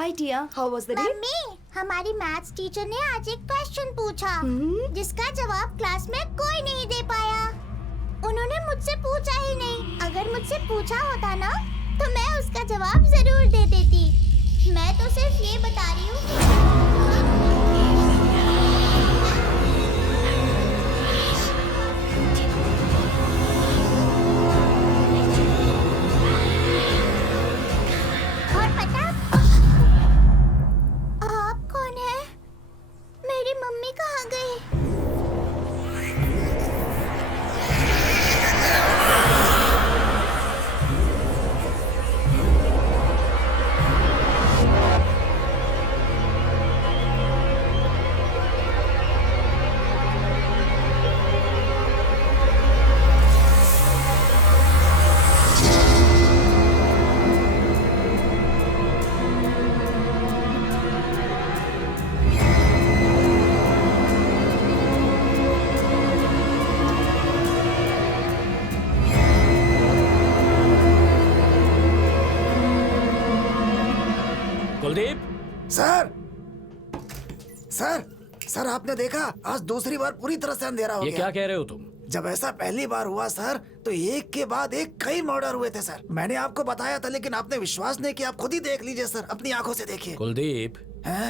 Hi Tia, how was the day? Mummy, हमारी maths teacher ने आज एक क्वेश्चन पूछा जिसका जवाब क्लास में कोई नहीं दे पाया। उन्होंने मुझसे पूछा ही नहीं। अगर मुझसे पूछा होता ना तो मैं उसका जवाब जरूर दे देती। मैं तो सिर्फ ये बता रही हूँ। सर आपने देखा, आज दूसरी बार पूरी तरह से अंधेरा हो गया। ये क्या कह रहे हो तुम? जब ऐसा पहली बार हुआ सर, तो एक के बाद एक कई मर्डर हुए थे सर। मैंने आपको बताया था लेकिन आपने विश्वास नहीं किया। आप खुद ही देख लीजिए सर, अपनी आंखों से देखिए। कुलदीप,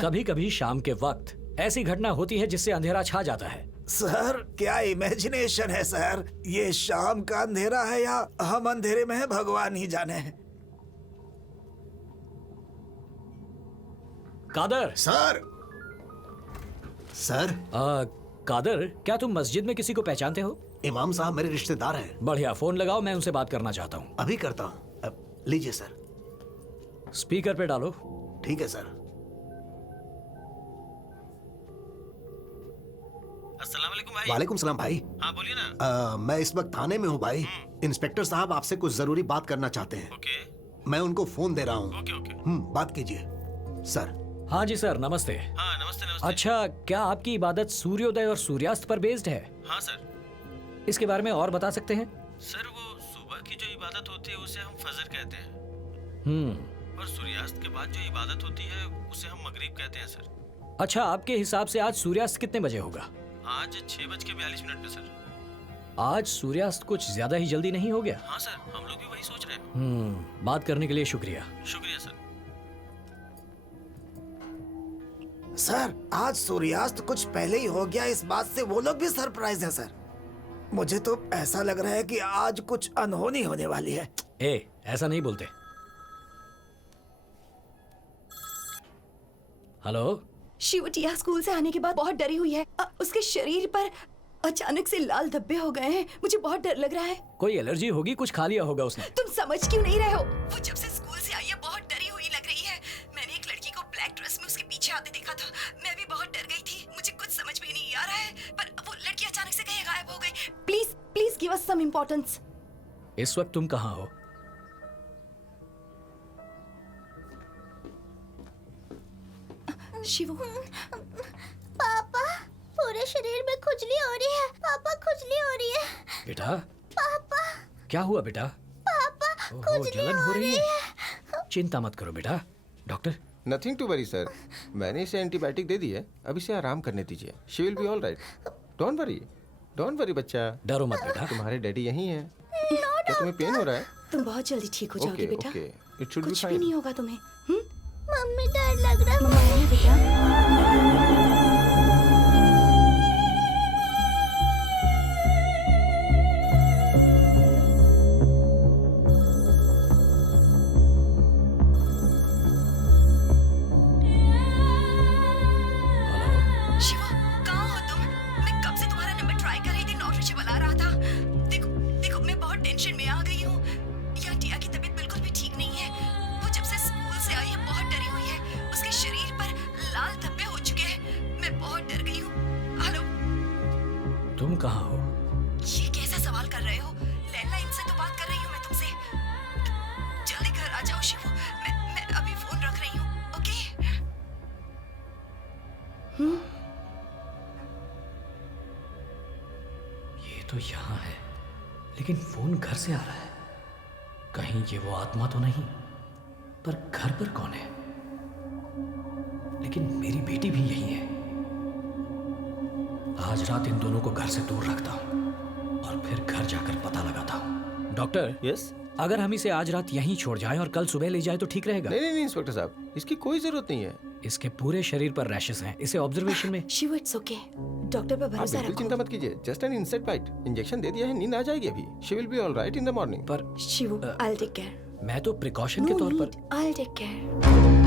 कभी कभी शाम के वक्त ऐसी घटना होती है जिससे अंधेरा छा जाता है। सर क्या इमेजिनेशन है सर, ये शाम का अंधेरा है या हम अंधेरे में है भगवान ही जाने। कादर सर कादर, क्या तुम मस्जिद में किसी को पहचानते हो? इमाम साहब मेरे रिश्तेदार हैं। बढ़िया, फोन लगाओ, मैं उनसे बात करना चाहता हूँ। अभी करता हूँ। लीजिए सर। स्पीकर पे डालो। ठीक है सर। अस्सलाम वालेकुम भाई। वालेकुम सलाम भाई। हाँ बोलिए ना। मैं इस वक्त थाने में हूँ भाई। इंस्पेक्टर साहब आपसे कुछ जरूरी बात करना चाहते हैं। ओके। मैं उनको फोन दे रहा हूँ। Okay okay. बात कीजिए सर। हाँ जी सर, नमस्ते। हाँ नमस्ते नमस्ते। अच्छा, क्या आपकी इबादत सूर्योदय और सूर्यास्त पर बेस्ड है? हाँ सर। इसके बारे में और बता सकते हैं? सर वो सुबह की जो इबादत होती है उसे हम फजर कहते हैं। और सूर्यास्त के बाद जो इबादत होती है उसे हम मगरिब कहते हैं सर। अच्छा, आपके हिसाब से आज सूर्यास्त कितने बजे होगा? आज 6:42 पे सर। आज सूर्यास्त कुछ ज्यादा ही जल्दी नहीं हो गया? हाँ सर, हम लोग भी वही सोच रहे हैं। बात करने के लिए शुक्रिया। शुक्रिया सर। सर आज सूर्यास्त कुछ पहले ही हो गया, इस बात से वो लोग भी सरप्राइज हैं सर। मुझे तो ऐसा लग रहा है कि आज कुछ अनहोनी होने वाली है। ऐसा नहीं बोलते। हेलो शिव, टिया स्कूल से आने के बाद बहुत डरी हुई है। उसके शरीर पर अचानक से लाल धब्बे हो गए हैं। मुझे बहुत डर लग रहा है। कोई एलर्जी होगी, कुछ खा लिया होगा उसने। तुम समझ क्यों नहीं रहे हो? वो जब से स्कूल से आई है बहुत डरी हुई लग रही है। मैंने एक लड़की को ब्लैक ड्रेस में उसके पीछे आते देखा था। मैं भी बहुत डर गई थी। मुझे कुछ समझ में नहीं आ रहा है, पर वो लड़की अचानक से कहीं गायब हो गई। Please please give us some importance. इस वक्त तुम कहाँ हो? शिवू। पापा, पूरे शरीर में खुजली हो रही है। पापा खुजली हो रही है। बेटा पापा। क्या हुआ बेटा? पापा खुजली जलन हो रही है। चिंता मत करो बेटा, doctor. Nothing to worry sir, मैंने इसे एंटीबायोटिक दे दी है, अब इसे आराम करने दीजिए। She will be all right. Don't worry बच्चा। डरो मत बेटा। तुम्हारे डैडी यहीं हैं। क्या तुम्हें पेन हो रहा है? तुम बहुत जल्दी ठीक हो जाओगे बेटा। ओके, इट शुड बी कुछ भी फाइन। नहीं होगा तुम्हें। मम्मी डर लग रहा है। मम्मा नहीं बेटा। तुम कहाँ हो? ये कैसा सवाल कर रहे हो? लैंडलाइन से तो बात कर रही हूँ मैं तुमसे। जल्दी घर आ जाओ शिवू। मैं अभी फोन रख रही हूँ। ओके? ये तो यहाँ है, लेकिन फोन घर से आ रहा है। कहीं ये वो आत्मा तो नहीं? पर घर पर कौन है? लेकिन मेरी बेटी भी यही है। आज रात इन दोनों को घर से दूर रखता हूं और फिर घर जाकर पता लगाता हूं। Doctor, yes? अगर हम इसे आज रात यहीं छोड़ जाएं और कल सुबह ले जाए तो ठीक रहेगा? नहीं नहीं नहीं इंस्पेक्टर साहब, इसकी कोई जरूरत नहीं है। इसके पूरे शरीर पर रैशेस हैं। इसे ऑब्जर्वेशन में। Shiv, it's okay. डॉक्टर पर आप भरोसा बिल्कुल चिंता रखो। मत कीजिए, just an insect bite. Injection दे दिया है, नींद आ जाएगी अभी। She will be alright in the morning. पर शिव, आई टेक केयर। मैं तो प्रिकॉशन के तौर पर। I take care.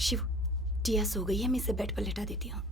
Shiv, Tia सो गई है, मैं इसे बेड पर लेटा देती हूँ।